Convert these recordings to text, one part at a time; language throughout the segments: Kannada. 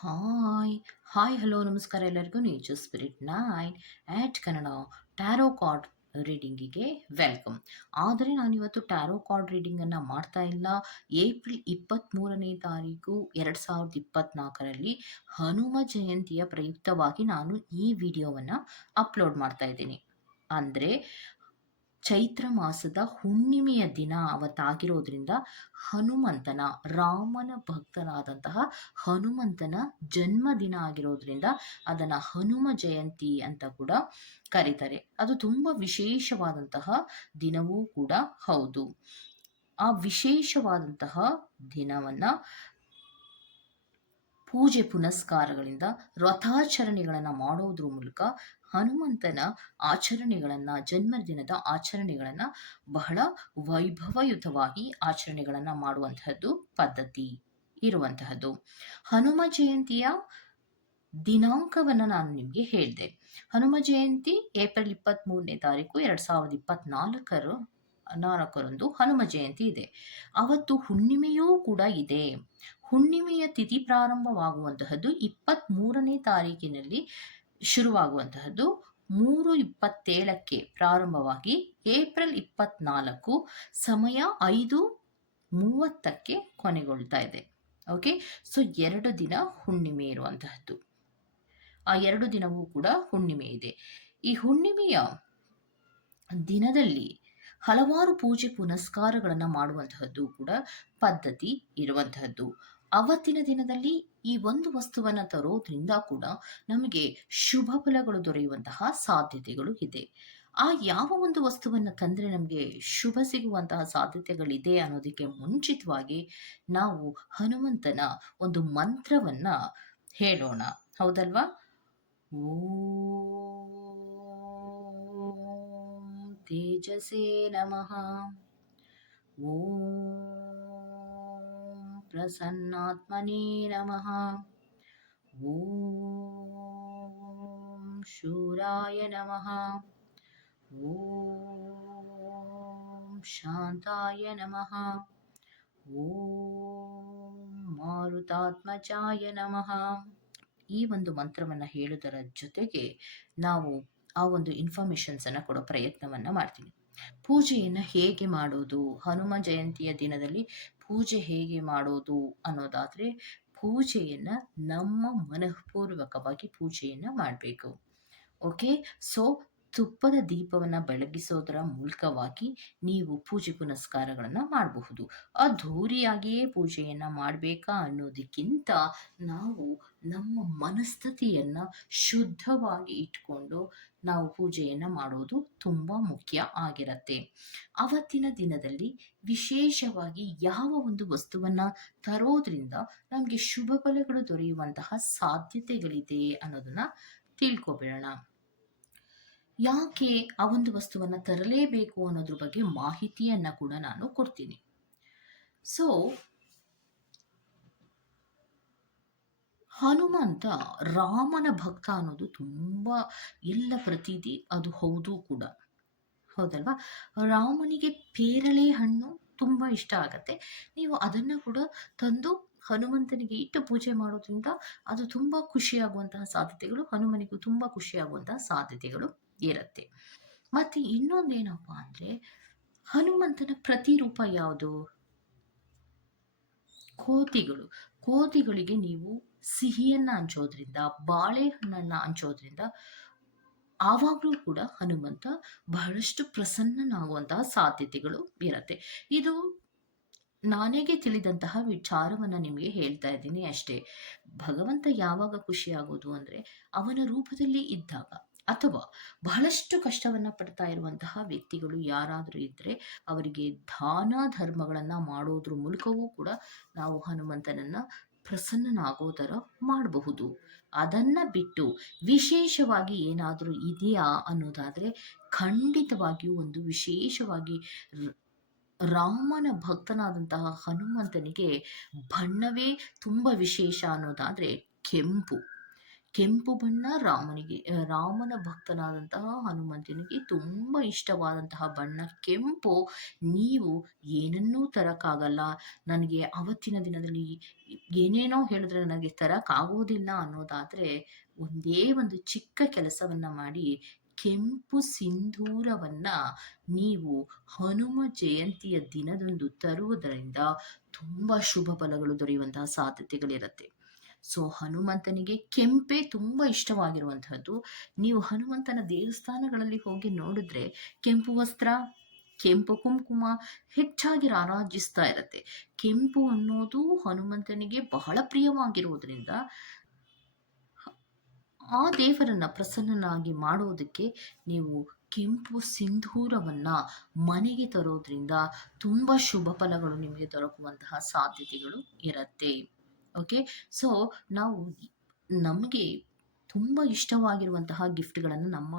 ಹಾಯ್ ಹಾಯ್ ಹಲೋ ನಮಸ್ಕಾರ ಎಲ್ಲರಿಗೂ. Nature spirit nine at Kannada tarot card ರೀಡಿಂಗಿಗೆ welcome ಆದರೆ ನಾನಿವತ್ತು ಟ್ಯಾರೋ ಕಾರ್ಡ್ ರೀಡಿಂಗನ್ನು ಮಾಡ್ತಾ ಇಲ್ಲ. ಏಪ್ರಿಲ್ ಇಪ್ಪತ್ತ್ಮೂರನೇ ತಾರೀಕು ಎರಡು ಸಾವಿರದ ಇಪ್ಪತ್ತ್ನಾಲ್ಕರಲ್ಲಿ ಹನುಮ ಜಯಂತಿಯ ಪ್ರಯುಕ್ತವಾಗಿ ನಾನು ಈ ವಿಡಿಯೋವನ್ನು ಅಪ್ಲೋಡ್ ಮಾಡ್ತಾ ಇದ್ದೀನಿ. ಅಂದರೆ ಚೈತ್ರ ಮಾಸದ ಹುಣ್ಣಿಮೆಯ ದಿನ ಅವತ್ತಾಗಿರೋದ್ರಿಂದ ಹನುಮಂತನ, ರಾಮನ ಭಕ್ತನಾದಂತಹ ಹನುಮಂತನ ಜನ್ಮದಿನ ಆಗಿರೋದ್ರಿಂದ ಅದನ್ನು ಹನುಮ ಜಯಂತಿ ಅಂತ ಕೂಡ ಕರೀತಾರೆ. ಅದು ತುಂಬ ವಿಶೇಷವಾದಂತಹ ದಿನವೂ ಕೂಡ ಹೌದು. ಆ ವಿಶೇಷವಾದಂತಹ ದಿನವನ್ನು ಪೂಜೆ ಪುನಸ್ಕಾರಗಳಿಂದ ವ್ರತಾಚರಣೆಗಳನ್ನು ಮಾಡೋದ್ರ ಮೂಲಕ ಹನುಮಂತನ ಆಚರಣೆಗಳನ್ನು, ಜನ್ಮದಿನದ ಆಚರಣೆಗಳನ್ನು ಬಹಳ ವೈಭವಯುತವಾಗಿ ಆಚರಣೆಗಳನ್ನು ಮಾಡುವಂತಹದ್ದು ಪದ್ಧತಿ ಇರುವಂತಹದ್ದು. ಹನುಮ ಜಯಂತಿಯ ದಿನಾಂಕವನ್ನು ನಾನು ನಿಮಗೆ ಹೇಳಿದೆ. ಹನುಮ ಜಯಂತಿ ಏಪ್ರಿಲ್ ಇಪ್ಪತ್ತ್ಮೂರನೇ ತಾರೀಕು ಎರಡು ಸಾವಿರದ ಇಪ್ಪತ್ನಾಲ್ಕರು ನಾಲ್ಕರಂದು ಹನುಮ ಜಯಂತಿ ಇದೆ. ಅವತ್ತು ಹುಣ್ಣಿಮೆಯೂ ಕೂಡ ಇದೆ. ಹುಣ್ಣಿಮೆಯ ತಿಥಿ ಪ್ರಾರಂಭವಾಗುವಂತಹದ್ದು ಇಪ್ಪತ್ತ್ಮೂರನೇ ತಾರೀಕಿನಲ್ಲಿ ಶುರುವಾಗುವಂತಹದ್ದು. ಮೂರು ಇಪ್ಪತ್ತೇಳಕ್ಕೆ ಪ್ರಾರಂಭವಾಗಿ ಏಪ್ರಿಲ್ ಇಪ್ಪತ್ನಾಲ್ಕು ಸಮಯ ಐದು ಮೂವತ್ತಕ್ಕೆ ಕೊನೆಗೊಳ್ತಾ ಇದೆ. ಓಕೆ ಸೊ ಎರಡು ದಿನ ಹುಣ್ಣಿಮೆ ಇರುವಂತಹದ್ದು. ಆ ಎರಡು ದಿನವೂ ಕೂಡ ಹುಣ್ಣಿಮೆ ಇದೆ. ಈ ಹುಣ್ಣಿಮೆಯ ದಿನದಲ್ಲಿ ಹಲವಾರು ಪೂಜೆ ಪುನಸ್ಕಾರಗಳನ್ನು ಮಾಡುವಂತಹದ್ದು ಕೂಡ ಪದ್ಧತಿ ಇರುವಂತಹದ್ದು. ಅವತ್ತಿನ ದಿನದಲ್ಲಿ ಈ ಒಂದು ವಸ್ತುವನ್ನು ತರೋದ್ರಿಂದ ಕೂಡ ನಮಗೆ ಶುಭ ಫಲಗಳು ದೊರೆಯುವಂತಹ ಸಾಧ್ಯತೆಗಳು ಇದೆ. ಆ ಯಾವ ಒಂದು ವಸ್ತುವನ್ನು ತಂದರೆ ನಮಗೆ ಶುಭ ಸಿಗುವಂತಹ ಸಾಧ್ಯತೆಗಳಿದೆ ಅನ್ನೋದಕ್ಕೆ ಮುಂಚಿತವಾಗಿ ನಾವು ಹನುಮಂತನ ಒಂದು ಮಂತ್ರವನ್ನ ಹೇಳೋಣ. ಹೌದಲ್ವಾ? ಓ ತೇಜಸೇ ನಮಃ. ಓಂ प्रसन्नात्मने नमः ॐ शूराय नमः ॐ शान्ताय नमः ಓಂ ಮಾರುತಾತ್ಮಜಾಯ ನಮಃ ಈ ಒಂದು ಮಂತ್ರವನ್ನು ಹೇಳುವುದರ ಜೊತೆಗೆ ನಾವು ಆ ಒಂದು ಇನ್ಫಾರ್ಮೇಷನ್ಸನ್ನು ಕೊಡೋ ಪ್ರಯತ್ನವನ್ನು ಮಾಡ್ತೀನಿ ಪೂಜೆಯನ್ನು ಹೇಗೆ ಮಾಡೋದು ಹನುಮ ಜಯಂತಿಯ ದಿನದಲ್ಲಿ ಪೂಜೆ ಹೇಗೆ ಮಾಡೋದು ಅನ್ನೋದಾದರೆ ಪೂಜೆಯನ್ನು ನಮ್ಮ ಮನಃಪೂರ್ವಕವಾಗಿ ಪೂಜೆಯನ್ನು ಮಾಡಬೇಕು. ಓಕೆ ಸೊ ತುಪ್ಪದ ದೀಪವನ್ನು ಬೆಳಗಿಸೋದರ ಮೂಲಕವಾಗಿ ನೀವು ಪೂಜೆ ಪುನಸ್ಕಾರಗಳನ್ನು ಮಾಡಬಹುದು. ಅದ್ಧೂರಿಯಾಗಿಯೇ ಪೂಜೆಯನ್ನು ಮಾಡಬೇಕಾ ಅನ್ನೋದಕ್ಕಿಂತ ನಾವು ನಮ್ಮ ಮನಸ್ಥಿತಿಯನ್ನು ಶುದ್ಧವಾಗಿ ಇಟ್ಕೊಂಡು ನಾವು ಪೂಜೆಯನ್ನು ಮಾಡೋದು ತುಂಬ ಮುಖ್ಯ ಆಗಿರತ್ತೆ. ಅವತ್ತಿನ ದಿನದಲ್ಲಿ ವಿಶೇಷವಾಗಿ ಯಾವ ಒಂದು ವಸ್ತುವನ್ನು ತರೋದ್ರಿಂದ ನಮಗೆ ಶುಭ ಫಲಗಳು ದೊರೆಯುವಂತಹ ಸಾಧ್ಯತೆಗಳಿದೆ ಅನ್ನೋದನ್ನ ತಿಳ್ಕೊಬೇಡ ಯಾಕೆ ಆ ಒಂದು ವಸ್ತುವನ್ನು ತರಲೇಬೇಕು ಅನ್ನೋದ್ರ ಬಗ್ಗೆ ಮಾಹಿತಿಯನ್ನು ಕೂಡ ನಾನು ಕೊಡ್ತೀನಿ. ಸೊ ಹನುಮಂತ ರಾಮನ ಭಕ್ತ ಅನ್ನೋದು ತುಂಬ ಎಲ್ಲ ಪ್ರತೀತಿ ಅದು ಹೌದು ಕೂಡ. ಹೌದಲ್ವಾ? ರಾಮನಿಗೆ ಪೇರಳೆ ಹಣ್ಣು ತುಂಬ ಇಷ್ಟ ಆಗತ್ತೆ. ನೀವು ಅದನ್ನು ಕೂಡ ತಂದು ಹನುಮಂತನಿಗೆ ಇಟ್ಟು ಪೂಜೆ ಮಾಡೋದ್ರಿಂದ ಅದು ತುಂಬ ಖುಷಿಯಾಗುವಂತಹ ಸಾಧ್ಯತೆಗಳು, ಹನುಮನಿಗೂ ತುಂಬ ಖುಷಿಯಾಗುವಂತಹ ಸಾಧ್ಯತೆಗಳು ಇರುತ್ತೆ. ಮತ್ತೆ ಇನ್ನೊಂದೇನಪ್ಪ ಅಂದ್ರೆ ಹನುಮಂತನ ಪ್ರತಿರೂಪ ಯಾವುದು? ಕೋತಿಗಳು. ಕೋತಿಗಳಿಗೆ ನೀವು ಸಿಹಿಯನ್ನ ಹಂಚೋದ್ರಿಂದ, ಬಾಳೆಹಣ್ಣನ್ನ ಹಂಚೋದ್ರಿಂದ ಆವಾಗಲೂ ಕೂಡ ಹನುಮಂತ ಬಹಳಷ್ಟು ಪ್ರಸನ್ನನಾಗುವಂತಹ ಸಾಧ್ಯತೆಗಳು ಇರುತ್ತೆ. ಇದು ನಾನೇಗೆ ತಿಳಿದಂತಹ ವಿಚಾರವನ್ನು ನಿಮಗೆ ಹೇಳ್ತಾ ಇದ್ದೀನಿ ಅಷ್ಟೇ. ಭಗವಂತ ಯಾವಾಗ ಖುಷಿಯಾಗೋದು ಅಂದರೆ ಅವನ ರೂಪದಲ್ಲಿ ಇದ್ದಾಗ ಅಥವಾ ಬಹಳಷ್ಟು ಕಷ್ಟವನ್ನ ಪಡ್ತಾ ಇರುವಂತಹ ವ್ಯಕ್ತಿಗಳು ಯಾರಾದರೂ ಇದ್ದರೆ ಅವರಿಗೆ ದಾನ ಧರ್ಮಗಳನ್ನು ಮಾಡೋದ್ರ ಮೂಲಕವೂ ಕೂಡ ನಾವು ಹನುಮಂತನನ್ನ ಪ್ರಸನ್ನನಾಗೋದರ ಮಾಡಬಹುದು. ಅದನ್ನ ಬಿಟ್ಟು ವಿಶೇಷವಾಗಿ ಏನಾದರೂ ಇದೆಯಾ ಅನ್ನೋದಾದ್ರೆ ಖಂಡಿತವಾಗಿಯೂ ಒಂದು ವಿಶೇಷವಾಗಿ ರಾಮನ ಭಕ್ತನಾದಂತಹ ಹನುಮಂತನಿಗೆ ಬಣ್ಣವೇ ತುಂಬ ವಿಶೇಷ ಅನ್ನೋದಾದ್ರೆ ಕೆಂಪು. ಕೆಂಪು ಬಣ್ಣ ರಾಮನಿಗೆ, ರಾಮನ ಭಕ್ತನಾದಂತಹ ಹನುಮಂತನಿಗೆ ತುಂಬ ಇಷ್ಟವಾದಂತಹ ಬಣ್ಣ ಕೆಂಪು. ನೀವು ಏನನ್ನೂ ತರಕ್ಕಾಗಲ್ಲ ನನಗೆ ಅವತ್ತಿನ ದಿನದಲ್ಲಿ ಏನೇನೋ ಹೇಳಿದ್ರೆ ನನಗೆ ತರಕ್ಕಾಗೋದಿಲ್ಲ ಅನ್ನೋದಾದರೆ ಒಂದೇ ಒಂದು ಚಿಕ್ಕ ಕೆಲಸವನ್ನ ಮಾಡಿ ಕೆಂಪು ಸಿಂಧೂರವನ್ನ ನೀವು ಹನುಮ ಜಯಂತಿಯ ದಿನದಂದು ತರುವುದರಿಂದ ತುಂಬಾ ಶುಭ ಫಲಗಳು ದೊರೆಯುವಂತಹ ಸಾಧ್ಯತೆಗಳಿರುತ್ತೆ. ಸೊ ಹನುಮಂತನಿಗೆ ಕೆಂಪೆ ತುಂಬಾ ಇಷ್ಟವಾಗಿರುವಂತಹದ್ದು. ನೀವು ಹನುಮಂತನ ದೇವಸ್ಥಾನಗಳಲ್ಲಿ ಹೋಗಿ ನೋಡಿದ್ರೆ ಕೆಂಪು ವಸ್ತ್ರ, ಕೆಂಪು ಕುಂಕುಮ ಹೆಚ್ಚಾಗಿ ರಾರಾಜಿಸ್ತಾ ಇರತ್ತೆ. ಕೆಂಪು ಅನ್ನೋದು ಹನುಮಂತನಿಗೆ ಬಹಳ ಪ್ರಿಯವಾಗಿರುವುದರಿಂದ ಆ ದೇವರನ್ನ ಪ್ರಸನ್ನನಾಗಿ ಮಾಡೋದಕ್ಕೆ ನೀವು ಕೆಂಪು ಸಿಂಧೂರವನ್ನ ಮನೆಗೆ ತರೋದ್ರಿಂದ ತುಂಬ ಶುಭ ಫಲಗಳು ನಿಮಗೆ ದೊರಕುವಂತಹ ಸಾಧ್ಯತೆಗಳು ಇರತ್ತೆ. ಓಕೆ ಸೊ ನಾವು ನಮಗೆ ತುಂಬ ಇಷ್ಟವಾಗಿರುವಂತಹ ಗಿಫ್ಟ್ಗಳನ್ನು ನಮ್ಮ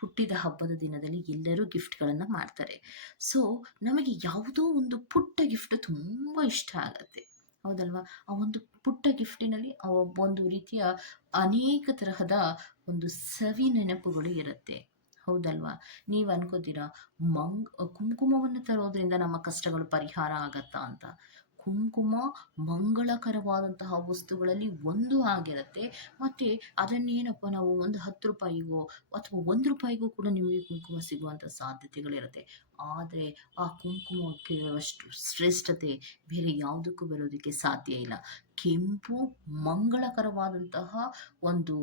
ಹುಟ್ಟಿದ ಹಬ್ಬದ ದಿನದಲ್ಲಿ ಎಲ್ಲರೂ ಗಿಫ್ಟ್ಗಳನ್ನು ಮಾಡ್ತಾರೆ. ಸೊ ನಮಗೆ ಯಾವುದೋ ಒಂದು ಪುಟ್ಟ ಗಿಫ್ಟ್ ತುಂಬ ಇಷ್ಟ ಆಗತ್ತೆ. ಹೌದಲ್ವಾ? ಆ ಒಂದು ಪುಟ್ಟ ಗಿಫ್ಟಿನಲ್ಲಿ ಒಂದು ರೀತಿಯ ಅನೇಕ ತರಹದ ಒಂದು ಸವಿ ನೆನಪುಗಳು ಇರುತ್ತೆ. ಹೌದಲ್ವಾ? ನೀವು ಅನ್ಕೋತೀರಾ, ಮಂಗ್ ಕುಂಕುಮವನ್ನು ತರೋದ್ರಿಂದ ನಮ್ಮ ಕಷ್ಟಗಳು ಪರಿಹಾರ ಆಗತ್ತಾ ಅಂತ. ಕುಂಕುಮ ಮಂಗಳಕರವಾದಂತಹ ವಸ್ತುಗಳಲ್ಲಿ ಒಂದು ಆಗಿರುತ್ತೆ. ಮತ್ತು ಅದನ್ನೇನಪ್ಪ ನಾವು ಒಂದು ಹತ್ತು ರೂಪಾಯಿಗೋ ಅಥವಾ ಒಂದು ರೂಪಾಯಿಗೂ ಕೂಡ ನಿಮಗೆ ಕುಂಕುಮ ಸಿಗುವಂಥ ಸಾಧ್ಯತೆಗಳಿರುತ್ತೆ. ಆದರೆ ಆ ಕುಂಕುಮಕ್ಕೆ ಅಷ್ಟು ಶ್ರೇಷ್ಠತೆ ಬೇರೆ ಯಾವುದಕ್ಕೂ ಬರೋದಕ್ಕೆ ಸಾಧ್ಯ ಇಲ್ಲ. ಕೆಂಪು ಮಂಗಳಕರವಾದಂತಹ ಒಂದು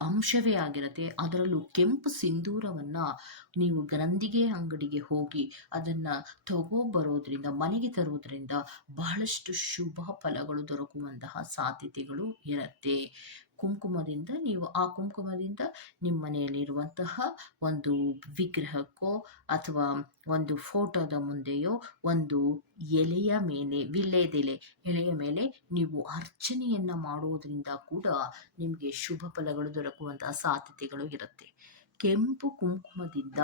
ಅಂಶವೇ ಆಗಿರುತ್ತೆ. ಅದರಲ್ಲೂ ಕೆಂಪು ಸಿಂಧೂರವನ್ನು ನೀವು ಗ್ರಂದಿಗೆ ಅಂಗಡಿಗೆ ಹೋಗಿ ಅದನ್ನು ತಗೋಬರೋದ್ರಿಂದ ಮನೆಗೆ ತರುವುದರಿಂದ ಬಹಳಷ್ಟು ಶುಭ ಫಲಗಳು ದೊರಕುವಂತಹ ಸಾಧ್ಯತೆಗಳು ಇರುತ್ತೆ. ಕುಂಕುಮದಿಂದ, ನೀವು ಆ ಕುಂಕುಮದಿಂದ ನಿಮ್ಮ ಮನೆಯಲ್ಲಿರುವಂತಹ ಒಂದು ವಿಗ್ರಹಕ್ಕೋ ಅಥವಾ ಒಂದು ಫೋಟೋದ ಮುಂದೆಯೋ ಒಂದು ಎಲೆಯ ಮೇಲೆ, ವಿಲ್ಲೆದೆಲೆ ಎಲೆಯ ಮೇಲೆ ನೀವು ಅರ್ಚನೆಯನ್ನು ಮಾಡುವುದರಿಂದ ಕೂಡ ನಿಮಗೆ ಶುಭ ಫಲಗಳು ದೊರಕುವಂತಹ ಸಾಧ್ಯತೆಗಳು ಇರುತ್ತೆ. ಕೆಂಪು ಕುಂಕುಮದಿಂದ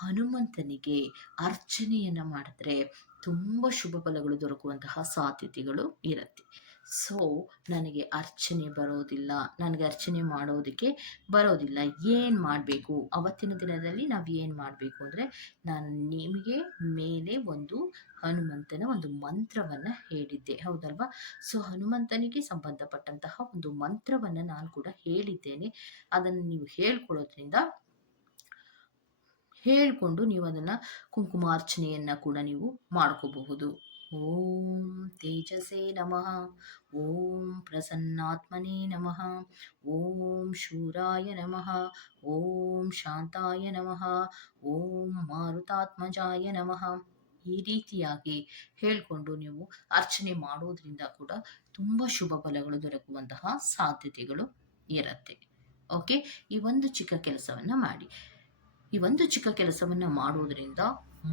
ಹನುಮಂತನಿಗೆ ಅರ್ಚನೆಯನ್ನು ಮಾಡಿದ್ರೆ ತುಂಬ ಶುಭ ಫಲಗಳು ದೊರಕುವಂತಹ ಸಾಧ್ಯತೆಗಳು ಇರುತ್ತೆ. ಸೊ ನನಗೆ ಅರ್ಚನೆ ಬರೋದಿಲ್ಲ. ನನಗೆ ಅರ್ಚನೆ ಮಾಡೋದಕ್ಕೆ ಬರೋದಿಲ್ಲ. ಏನು ಮಾಡಬೇಕು? ಅವತ್ತಿನ ದಿನದಲ್ಲಿ ನಾವು ಏನು ಮಾಡಬೇಕು ಅಂದರೆ, ನಾನು ನಿಮಗೆ ಮೇಲೆ ಒಂದು ಹನುಮಂತನ ಒಂದು ಮಂತ್ರವನ್ನು ಹೇಳಿದ್ದೆ. ಹೌದಲ್ವಾ? ಸೊ ಹನುಮಂತನಿಗೆ ಸಂಬಂಧಪಟ್ಟಂತಹ ಒಂದು ಮಂತ್ರವನ್ನು ನಾನು ಕೂಡ ಹೇಳಿದ್ದೇನೆ. ಅದನ್ನು ನೀವು ಹೇಳ್ಕೊಳ್ಳೋದ್ರಿಂದ ಹೇಳಿಕೊಂಡು ನೀವು ಅದನ್ನು ಕುಂಕುಮಾರ್ಚನೆಯನ್ನು ಕೂಡ ನೀವು ಮಾಡ್ಕೋಬಹುದು. ಓಂ ತೇಜಸೇ ನಮಃ ಓಂ ಪ್ರಸನ್ನಾತ್ಮನೇ ನಮಃ ಓಂ ಶೂರಾಯ ನಮಃ ಓಂ ಶಾಂತಾಯ ನಮಃ ಓಂ ಮಾರುತಾತ್ಮಜಾಯ ನಮಃ ಈ ರೀತಿಯಾಗಿ ಹೇಳಿಕೊಂಡು ನೀವು ಅರ್ಚನೆ ಮಾಡೋದ್ರಿಂದ ಕೂಡ ತುಂಬ ಶುಭ ಫಲಗಳು ದೊರಕುವಂತಹ ಸಾಧ್ಯತೆಗಳು ಇರುತ್ತೆ. ಓಕೆ ಈ ಒಂದು ಚಿಕ್ಕ ಕೆಲಸವನ್ನು ಮಾಡಿ. ಈ ಒಂದು ಚಿಕ್ಕ ಕೆಲಸವನ್ನು ಮಾಡೋದ್ರಿಂದ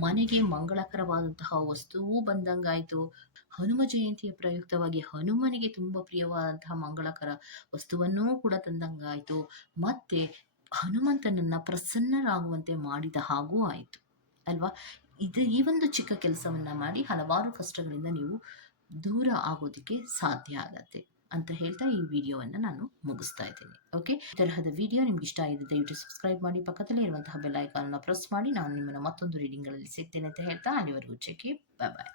ಮನೆಗೆ ಮಂಗಳಕರವಾದಂತಹ ವಸ್ತುವೂ ಬಂದಂಗಾಯಿತು. ಹನುಮ ಜಯಂತಿಯ ಪ್ರಯುಕ್ತವಾಗಿ ಹನುಮನಿಗೆ ತುಂಬ ಪ್ರಿಯವಾದಂತಹ ಮಂಗಳಕರ ವಸ್ತುವನ್ನೂ ಕೂಡ ತಂದಂಗಾಯಿತು. ಮತ್ತೆ ಹನುಮಂತನನ್ನ ಪ್ರಸನ್ನರಾಗುವಂತೆ ಮಾಡಿದ ಹಾಗೂ ಆಯಿತು. ಅಲ್ವಾ? ಇದು ಈ ಒಂದು ಚಿಕ್ಕ ಕೆಲಸವನ್ನ ಮಾಡಿ ಹಲವಾರು ಕಷ್ಟಗಳಿಂದ ನೀವು ದೂರ ಆಗೋದಕ್ಕೆ ಸಾಧ್ಯ ಆಗತ್ತೆ. ಅಂತ ಹೇಳ್ತಾ ಈ ವಿಡಿಯೋವನ್ನು ನಾನು ಮುಗಿಸ್ತಾ ಇದ್ದೀನಿ. ಓಕೆ ಈ ತರಹದ ವಿಡಿಯೋ ನಿಮ್ಗೆ ಇಷ್ಟ ಆಗಿದೆ, ದಯವಿಟ್ಟು ಸಬ್ಸ್ಕ್ರೈಬ್ ಮಾಡಿ, ಪಕ್ಕದಲ್ಲೇ ಇರುವಂತಹ ಬೆಲ್ ಐಕಾನ್ನ ಪ್ರೆಸ್ ಮಾಡಿ, ನಾನು ನಿಮ್ಮನ್ನು ಮತ್ತೊಂದು ರೀಡಿಂಗ್ಗಳಲ್ಲಿ ಸಿಗ್ತೇನೆ ಅಂತ ಹೇಳ್ತಾ ಅಲ್ಲಿವರೆಗೂ ಚೆಕ್ ಬಾಯ್ ಬಾಯ್